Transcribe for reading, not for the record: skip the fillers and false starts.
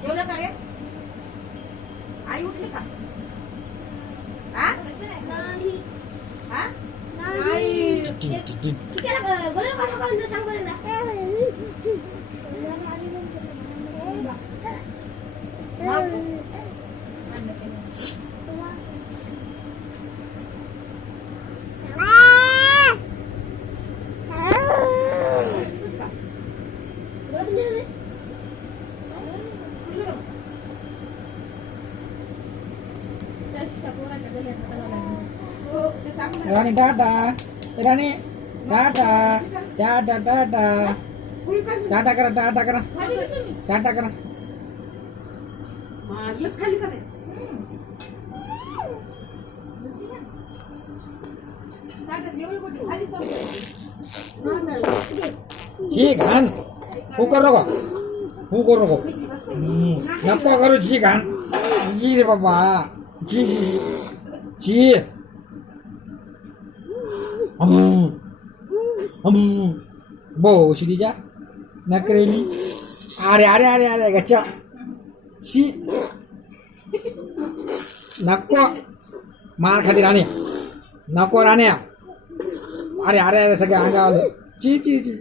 जेवलं का रे? आई उठली का? राणी टाटा राणी टाटा टाटा टाटा टाटा करा टाटा करा टाटा करा खाली करे ठीक घाण हू करू नको हू करू नको नको करू जी घाण जी रे बाबा जी जी जी बो शिदीच्या नकरेली अरे अरे अरे अरे गच्चा शी नको मार खाती राणे नको राण्या अरे अरे अरे सगळे अंगावले ची ची ची